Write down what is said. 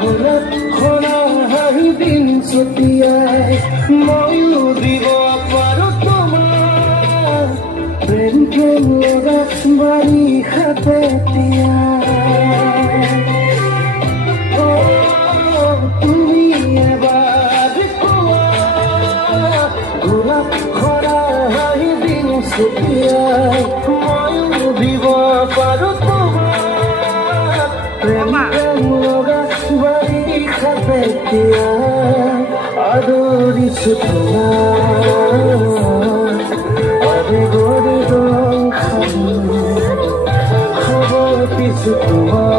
গোলাপ খোলা হাঁহি দিন ছটিয়াই ময়ো দিব পাৰো তোমাৰ প্ৰেম প্ৰেম লগা বাৰিষাতে তিয়াই তুমি এবাৰ কোৱা গোলাপ খোলা হাঁহি দিন ছটিয়াই ময়ো দিব পাৰো তোমাৰ প্ৰেম প্ৰেম লগা বাৰিষাতে তিয়াই আদৰিছো তোমাক আবেগৰ ৰং খাই খবৰ পিছো তোমাৰ